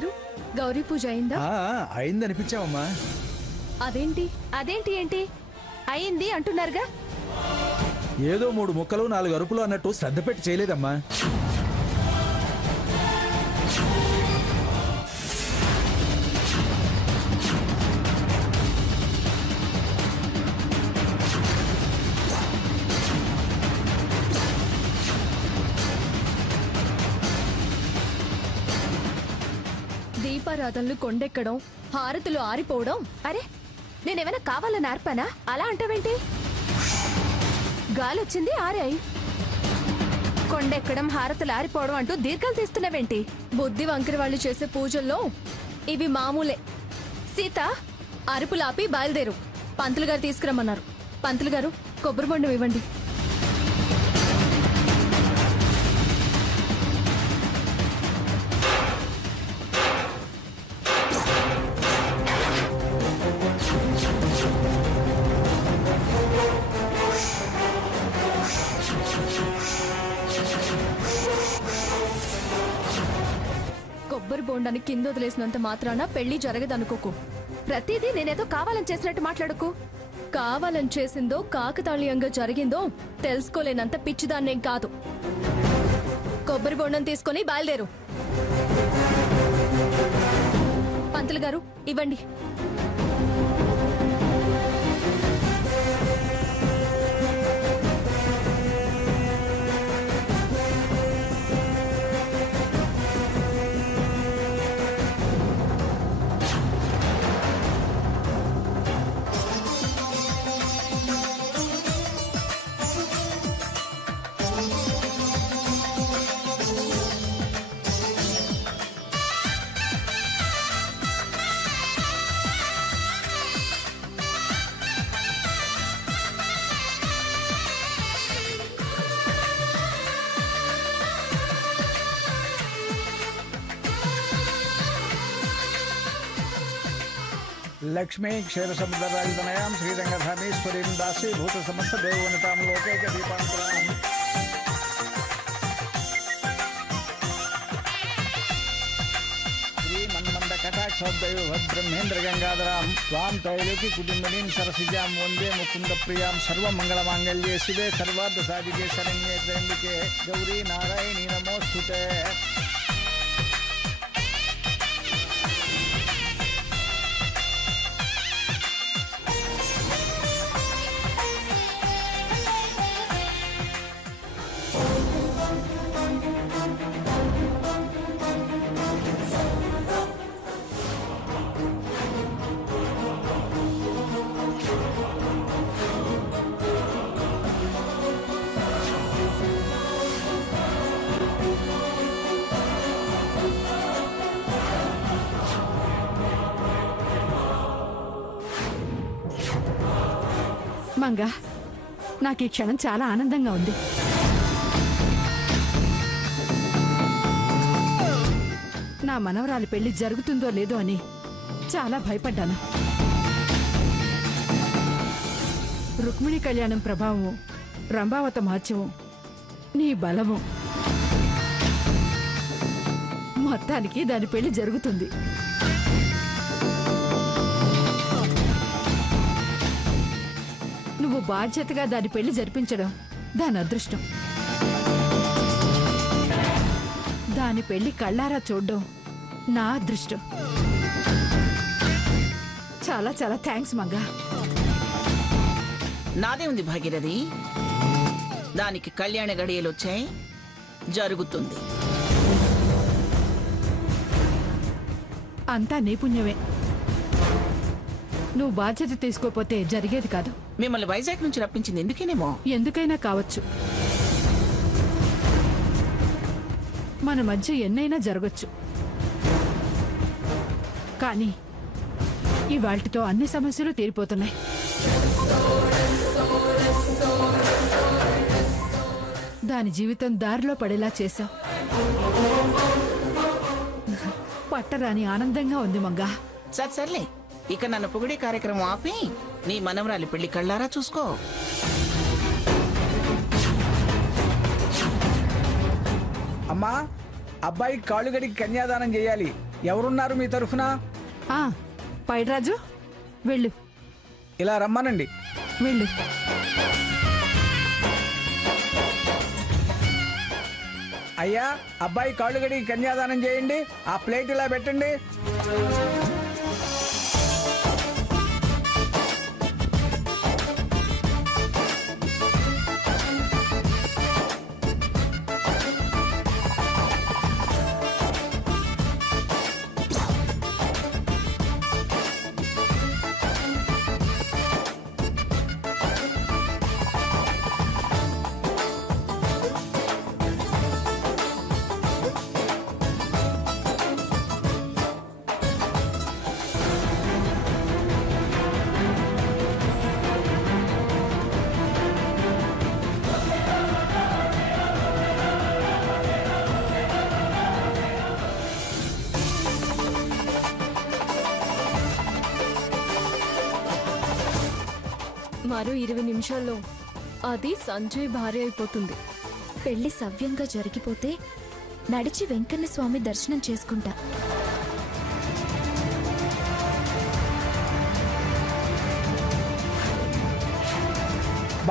గారు గౌరీ పూజ అయిందా? అయిందనిపించావమ్మా. అదేంటి ఏంటి అయింది అంటున్నారుగా? ఏదో 3 ముక్కలు 4 అరుపులు అన్నట్టు శ్రద్ధ పెట్టి చేయలేదమ్మా. దీపారాధనలు కొండెక్కడం, హారతులు ఆరిపోవడం. అరే నేనేమైనా కావాలని ఆర్పానా? అలా అంటావేంటి? గాలొచ్చింది ఆరాయి. కొండెక్కడం, హారతులు ఆరిపోవడం అంటూ దీర్ఘాలు తీస్తున్నావేంటి? బుద్ధి వంకరి వాళ్ళు చేసే పూజల్లో ఇవి మామూలే. సీత, అరుపులాపి బయలుదేరు. పంతులు గారు తీసుకురమ్మన్నారు. పంతులు గారు కొబ్బరి బొండం ఇవ్వండి. కొబ్బరి బోండాన్ని కింద వదిలేసినంత మాత్రాన పెళ్లి జరగదనుకోకు. ప్రతిదీ నేనేదో కావాలని చేసినట్టు మాట్లాడుకో. కావాలని చేసిందో కాకతాళీయంగా జరిగిందో తెలుసుకోలేనంత పిచ్చిదాన్నేం కాదు. కొబ్బరి బోండం తీసుకొని బయలుదేరు. పంతులు గారు ఇవ్వండి. లక్ష్మీ క్షీరసముద్రరాజతనయాం శ్రీరంగధామేశ్వరీం దాసీ భూత సమస్త దేవవనితాం లోకైక దీపాంతరాం శ్రీమన్మంద కటాక్షోద్దయో భద్రహ్మేంద్ర గంగాధరాం త్వాం త్రైలోకి కుటుంబనీం సరసిజాం వందే ముకుంద ప్రియాం సర్వమంగళమాంగళ్యే శివే సర్వార్థ సాధికే శరణ్యే త్ర్యంబకే గౌరీ నారాయణీ నమోస్తుతే. మంగా, నాకు ఈ క్షణం చాలా ఆనందంగా ఉంది. నా మనవరాలి పెళ్లి జరుగుతుందో లేదో అని చాలా భయపడ్డాను. రుక్మిణి కళ్యాణం ప్రభావము, రంభావత మహత్యము, నీ బలము, మొత్తానికి దాని పెళ్లి జరుగుతుంది. నువ్వు బాధ్యతగా దాని పెళ్లి జరిపించడం దాని అదృష్టం. దాని పెళ్లి కళ్ళారా చూడడం నా అదృష్టం. చాలా చాలా థ్యాంక్స్ మంగా. నాదే ఉంది భాగీరథి. దానికి కళ్యాణ గడియలు వచ్చాయి, జరుగుతుంది. అంతా నైపుణ్యమే. నువ్వు బాధ్యత తీసుకోపోతే జరిగేది కాదు. మిమ్మల్ని వైజాగ్ నుంచి రప్పించింది ఎందుకేనేమో. ఎందుకైనా కావచ్చు. మన మధ్య ఎన్నైనా జరగచ్చు. కానీ ఇవాళ్టితో అన్ని సమస్యలు తీరిపోతున్నాయి. దాని జీవితం దారిలో పడేలా చేశావు. పట్టరాని ఆనందంగా ఉంది మంగా. సర్లే, ఇక నన్ను పొగిడే కార్యక్రమం ఆపి నీ మనవరాలి పెళ్లి కళ్ళారా చూసుకో. అమ్మా, అబ్బాయి కాళ్ళుగడికి కన్యాదానం చేయాలి. ఎవరున్నారు మీ తరఫున? ఆ, పైడిరాజు వెళ్ళు ఇలా రమ్మనండి. వెళ్ళు. అయ్యా, అబ్బాయి కాళ్ళు గడికి కన్యాదానం చేయండి. ఆ ప్లేట్ ఇలా పెట్టండి. మరో 20 నిమిషాల్లో అది సంజయ్ భార్య అయిపోతుంది. పెళ్లి సవ్యంగా జరిగిపోతే నడిచి వెంకన్న స్వామి దర్శనం చేసుకుంటా.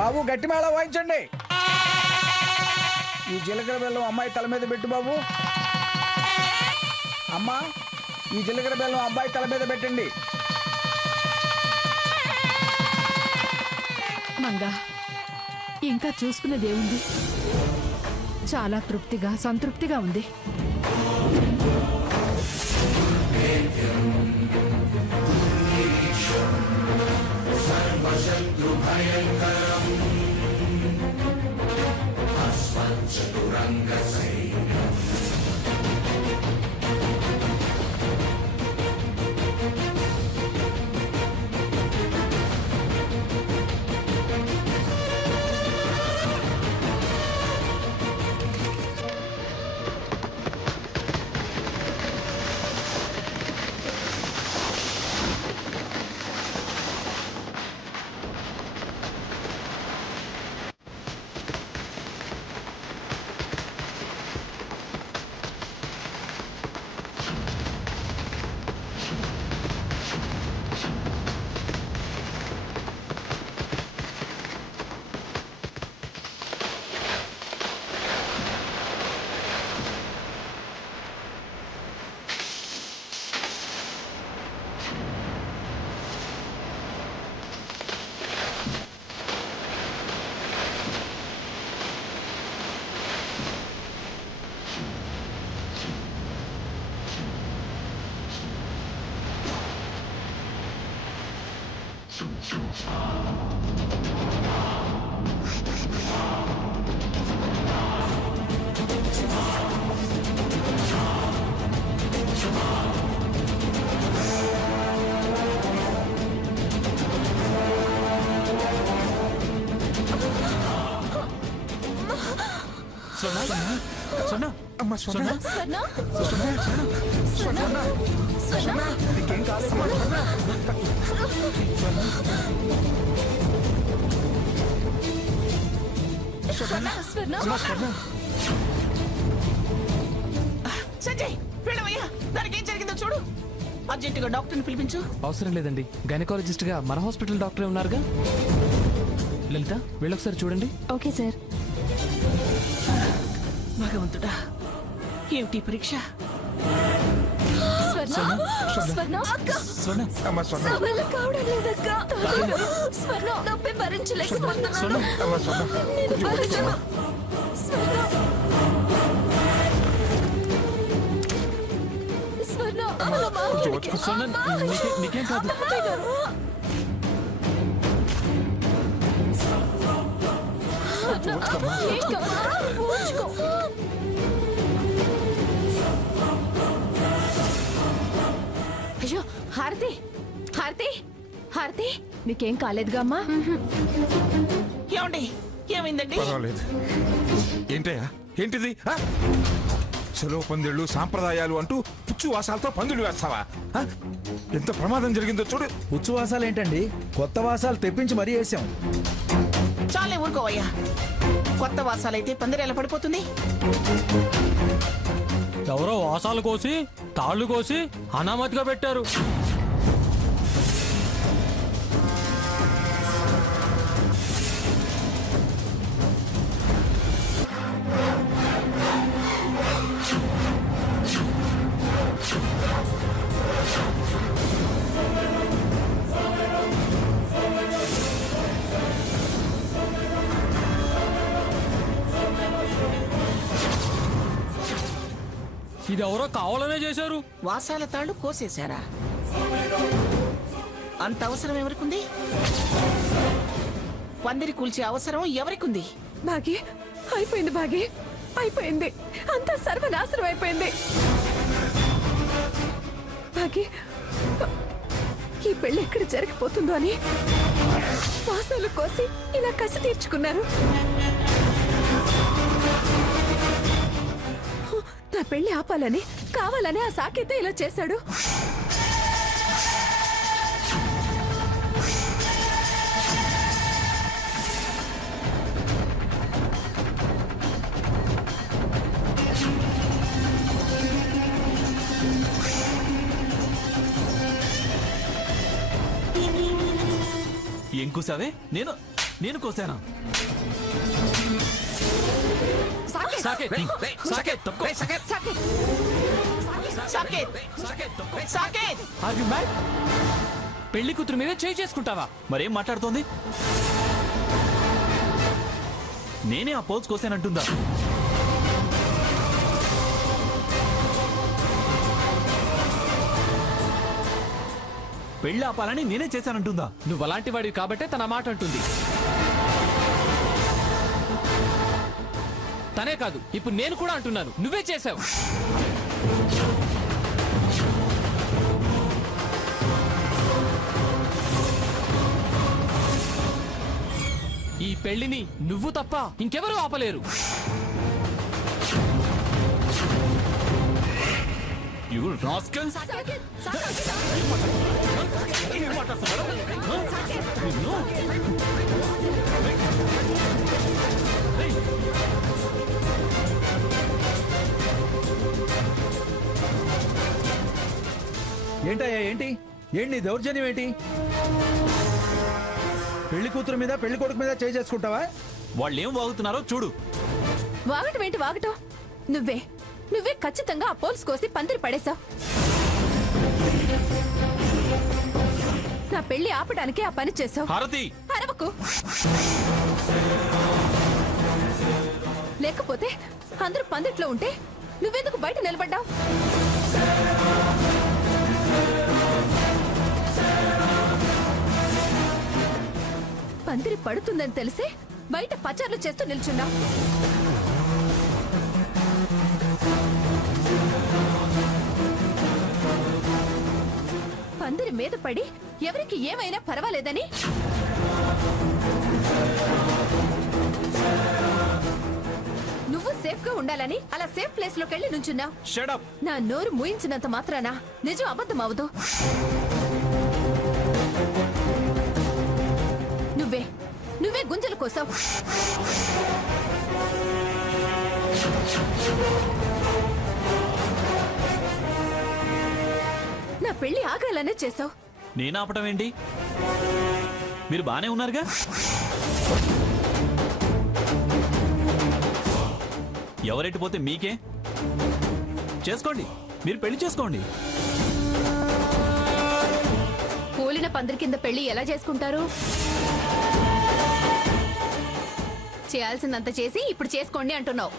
బాబు, గట్టి మేళ వాయించండి. ఈ జీలకర్ర బెల్లం అమ్మాయి తల మీద పెట్టు బాబు. అమ్మా, ఈ జీలకర్ర బెల్లం అబ్బాయి తల మీద పెట్టండి. మంగా, ఇంకా చూసుకునేదేముంది? చాలా తృప్తిగా సంతృప్తిగా ఉంది. సంజయ్, వెళ్ళవయ్యా. దానికి ఏం జరిగిందో చూడు. అర్జెంటుగా డాక్టర్ని పిలిపించు. అవసరం లేదండి, గైనకాలజిస్ట్ గా మన హాస్పిటల్ డాక్టరే ఉన్నారుగా. లలిత, వెళ్ళొకసారి చూడండి. Okay sir. భగవంతుడా, ఏమిటి పరీక్ష? నీకేం కాదు. అయ్యో, హారతి హారతి హారతి, నీకేం కాలేదుగా అమ్మా? ఏమండి, ఏమైందండి? పర్వాలేదు. ఏంటయ్యా, ఏంటిది? సెలవు పందిళ్ళు సాంప్రదాయాలు అంటూ పుచ్చువాసాలతో పందులు వేస్తావా? ఎంత ప్రమాదం జరిగిందో చూడు. ఉచ్చువాసాలు ఏంటండి? కొత్త వాసాలు తెప్పించి మరీ వేసాం. చాలే ఊరుకోవయ్యా. కొత్త వాసాలైతే పందిరి ఎలా పడిపోతుంది? ఎవరో వాసాలు కోసి తాళ్ళు కోసి అనామతిగా పెట్టారు. ఇది ఎవరో కావాలనే చేశారు. వాసాల తాళ్ళు కోసేశారా? అంత అవసరం ఎవరికుంది? పందిరి కూల్చే అవసరం ఎవరికుంది? బాగి అయిపోయింది, బాగి అయిపోయింది, అంతా సర్వనాశనం అయిపోయింది. బాగి ఈ పెళ్లి ఎక్కడ జరిగిపోతుందో అని వాసాలు కోసి ఇలా కసి తీర్చుకున్నారు. నా పెళ్లి ఆపాలని కావాలని ఆ సాకేత ఇలా చేశాడు. ఏం కూసావే? నేను కోసానా? సాకేత్, సాకేత్, తప్పుకో. Are you mad? పెళ్లి కూతురు మీద చేయి చేసుకుంటావా? మరేం మాట్లాడుతోంది? నేనే ఆ పోల్స్ కోసానంటుందా? పెళ్లి ఆపాలని నేనే చేశానంటుందా? నువ్వు అలాంటి వాడివి కాబట్టే తన మాట అంటుంది. తనే కాదు, ఇప్పుడు నేను కూడా అంటున్నాను, నువ్వే చేశావు. ఈ పెళ్లిని నువ్వు తప్ప ఇంకెవరూ ఆపలేరు. You rascal! ఏంటయ్యా, ఏంటి ఏంటి దౌర్జన్యం ఏంటి? పెళ్లి కూతురు మీద పెళ్లి కొడుకు మీద చేయి చేసుకుంటావా? వాళ్ళు ఏం వాగుతున్నారో చూడు. వాగటం ఏంటి వాగటం? నువ్వే ఖచ్చితంగా ఆ పోల్స్ కోసి పందిరి పడేశావు. నా పెళ్లి ఆపడానికి ఆ పని చేశావు. హారతి, అరవకు. లేకపోతే అందరూ పందిట్లో ఉంటే నువ్వెందుకు బయట నిలబడ్డావు? పందిరి పడుతుందని తెలిసి బయట పచార్లు చేస్తూ నిల్చున్నావు. పందిరి మీద పడి ఎవరికి ఏమైనా పర్వాలేదని నువ్వు సేఫ్ గా ఉండాలని అలా సేఫ్ ప్లేస్ లోకి వెళ్ళి నుంచున్నావు. Shut up. నా నోరు మూయించినంత మాత్రాన నిజం అబద్ధం అవదు. నువ్వే గుంజలు కోసావు. నా పెళ్లి ఆగాలనే చేసావు. నేను ఆపటం ఏంటి? మీరు బానే ఉన్నారుగా. ఎవరెట్టి పోతే మీకే. చేసుకోండి, మీరు పెళ్లి చేసుకోండి. కూలిన పందిరి కింద పెళ్లి ఎలా చేసుకుంటారు? చేయాల్సిందంత చేసి ఇప్పుడు చేసుకోండి అంటున్నావు.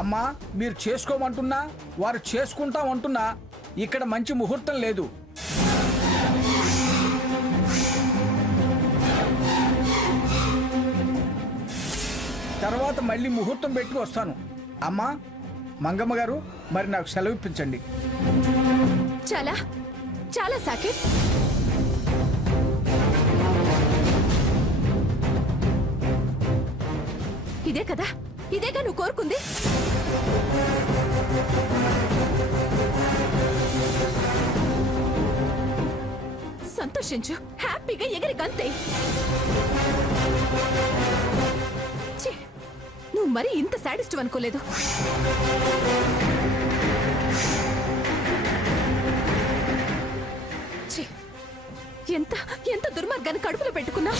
అమ్మా, మీరు చేసుకోమంటున్నా వారు చేసుకుంటామంటున్నా ఇక్కడ మంచి ముహూర్తం లేదు. తర్వాత మళ్ళీ ముహూర్తం పెట్టి వస్తాను. అమ్మా, మంగమ్మ గారు, మరి నాకు సెలవు ఇప్పించండి. చాలా చాలా సాకేత్. ఇదేగా నువ్వు కోరుకుంది. సంతోషించు, హ్యాపీగా ఎగిరి గంతే. ఛీ, నువ్వు మరి ఇంత సాడిస్ట్ అనుకోలేదు. ఛీ, ఎంత ఎంత దుర్మార్గాన్ని కడుపులో పెట్టుకున్నా.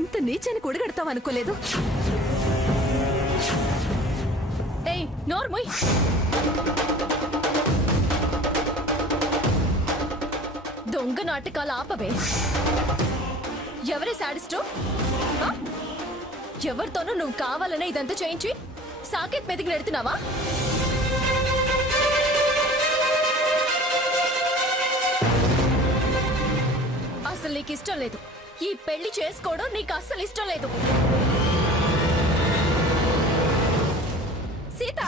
ఇంత నీచాన్ని కొడగడతావు అనుకోలేదు. ఏయ్ నోర్మోయ్, దొంగ నాటకాలు ఆపవే. ఎవరే సాడిస్టు? ఎవరితోనూ నువ్వు కావాలనే ఇదంతా చేయించి సాకేత్ మెదికి నెడుతున్నావా? అసలు నీకు ఇష్టం లేదు. ఈ పెళ్లి చేసుకోవడం నీకు అస్సలు ఇష్టం లేదు. సీత,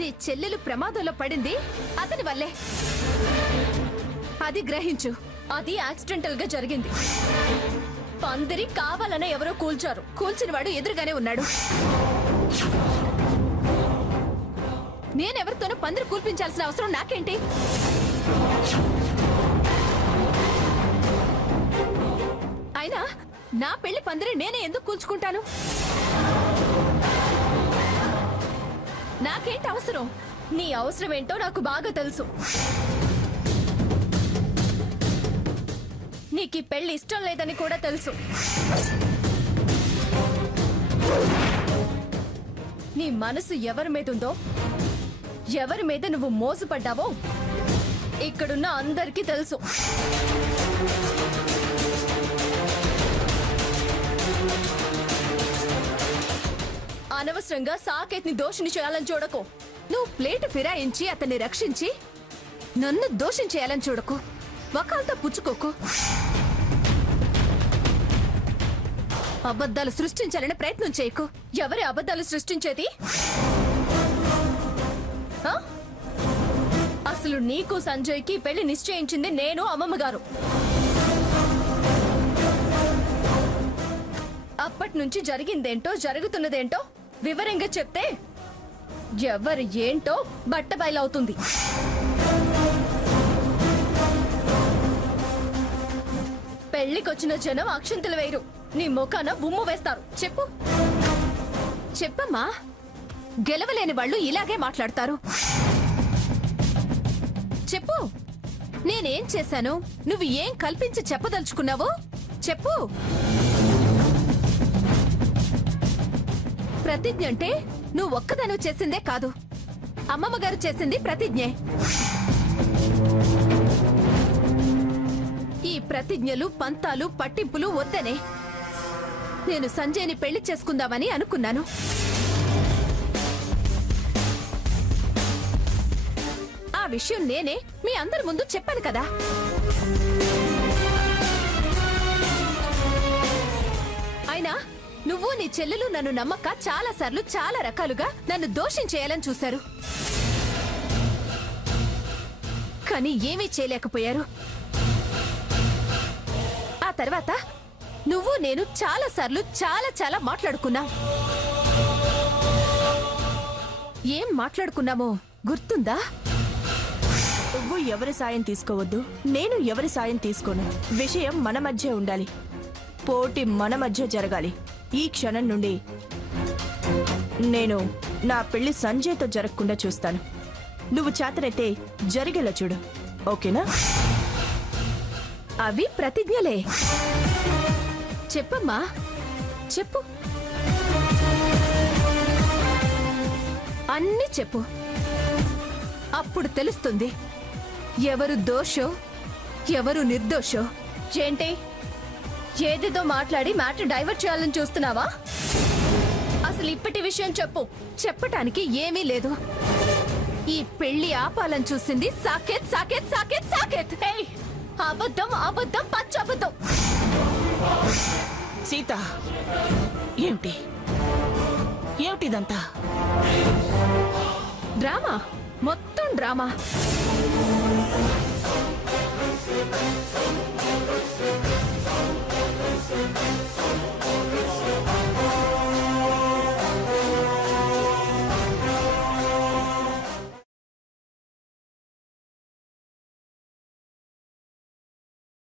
నీ చెల్లెలు ప్రమాదంలో పడింది అతని వల్లే. అది గ్రహించు. అది యాక్సిడెంటల్ గా జరిగింది. పందిరి కావాలనే ఎవరో కూల్చారు. కూల్చిన వాడు ఎదురుగానే ఉన్నాడు. నేనెవరితోనూ పందిరి కూల్పించాల్సిన అవసరం నాకేంటి? అయినా నా పెళ్లి పందిరి నేనే ఎందుకు కూల్చుకుంటాను? నాకేంటి అవసరం? నీ అవసరం ఏంటో నాకు బాగా తెలుసు. నీకు పెళ్లి ఇష్టం లేదని కూడా తెలుసు. నీ మనసు ఎవరి మీద ఉందో, ఎవరి మీద నువ్వు మోసపడ్డావో ఇక్కడున్న అందరికీ తెలుసు. అనవసరంగా సాకేత్ ని దోషిని చేయాలని చూడకు. నువ్వు ప్లేట్ ఫిరాయించి అతన్ని రక్షించి నన్ను దోషం చేయాలని చూడకు. వకాల్తో పుచ్చుకోకు. అబద్ధాలు సృష్టించాలని ప్రయత్నం చేయకు. ఎవరి అబద్ధాలు సృష్టించేది? అసలు నీకు సంజయ్కి పెళ్లి నిశ్చయించింది నేను, అమ్మమ్మ గారు. అప్పటి నుంచి జరిగిందేంటో జరుగుతున్నదేంటో వివరంగా చెప్తే ఎవరు ఏంటో బట్టబయలవుతుంది. పెళ్లికొచ్చిన జనం అక్షంతలు వేయరు, నీ ముఖాన ఉమ్ము వేస్తారు. చెప్పు, చెప్పమ్మా. గెలవలేని వాళ్ళు ఇలాగే మాట్లాడతారు. చెప్పు, నేనేం చేశాను? నువ్వు ఏం కల్పించి చెప్పదలుచుకున్నావో చెప్పు. ప్రతిజ్ఞ అంటే నువ్వు ఒక్కదాను చేసిందే కాదు, అమ్మమ్మ గారు చేసింది ప్రతిజ్ఞే. ఈ ప్రతిజ్ఞలు, పంతాలు, పట్టింపులు వద్దనే నేను సంజయ్ని పెళ్లి చేసుకుందామని అనుకున్నాను. ఆ విషయం నేనే మీ అందరి ముందు చెప్పాను కదా. అయినా నువ్వు నీ చెల్లెలు నన్ను నమ్మక చాలా సార్లు చాలా రకాలుగా నన్ను దోషం చేయాలని చూశారు. కానీ ఏమీ చేయలేకపోయారు. ఆ తర్వాత నువ్వు నేను చాలా సార్లు చాలా చాలా మాట్లాడుకున్నాం. ఏం మాట్లాడుకున్నామో గుర్తుందా? నువ్వు ఎవరి సాయం తీసుకోవద్దు, నేను ఎవరి సాయం తీసుకోను. విషయం మన మధ్య ఉండాలి. పోటీ మన మధ్య జరగాలి. ఈ క్షణం నుండి నేను నా పెళ్లి సంజయ్తో జరగకుండా చూస్తాను. నువ్వు చేతనైతే జరిగేలా చూడు, ఓకేనా? అవి ప్రతిజ్ఞలే. చెప్పమ్మా, చెప్పు. అన్నీ చెప్పు. అప్పుడు తెలుస్తుంది ఎవరు దోషో ఎవరు నిర్దోషో. ఏంటి, ఏదేదో మాట్లాడి మ్యాటర్ డైవర్ట్ చేయాలని చూస్తున్నావా? అసలు ఇప్పటి విషయం చెప్పు. చెప్పటానికి ఏమీ లేదు. ఈ పెళ్లి ఆపాలని చూసింది సాకేత్, సాకేత్, సాకేత్, సాకేత్. అబద్ధం, అబద్ధం, పచ్చ అబద్ధం. సీత, ఏమిటి ఏమిటిదంతా? డ్రామా, మొత్తం డ్రామా.